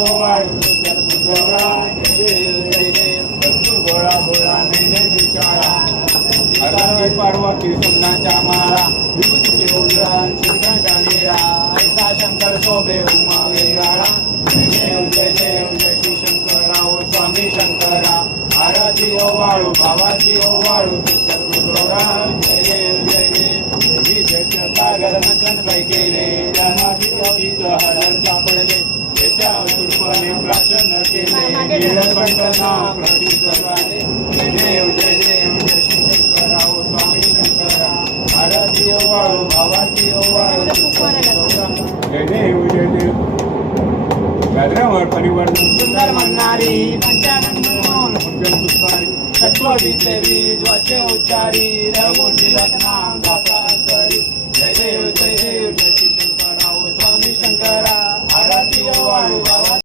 वाळू गोळा गोळा नेहमी शाळा अगदी पार्वती सुमनाच्या माळा विभूतीचे उजळण शिवशंकरीरा ऐसा शंकर शोभे उमा वेगाळा देव जय देव जय श्री शंकराव स्वामी शंकरा आराधी ओ वाळू भावाची ओ वाळू जय देव जय देव विजयच्या सागर नटन बाई केले जनाची हरण सापडले देशावरपणे प्राशन केले नीलकंठ नाव प्रसिद्ध झाले जय देव जय श्री शंकराव स्वामी शंकरा आराधी ओ वाळू भावाची ओ वाळू जय देव व्याघ्रावर परिवर्तन सुंदर म्हणणारी पंचानन सत्ववीचे बीज वाचे उच्चारी रघुजी रत्नाम दाता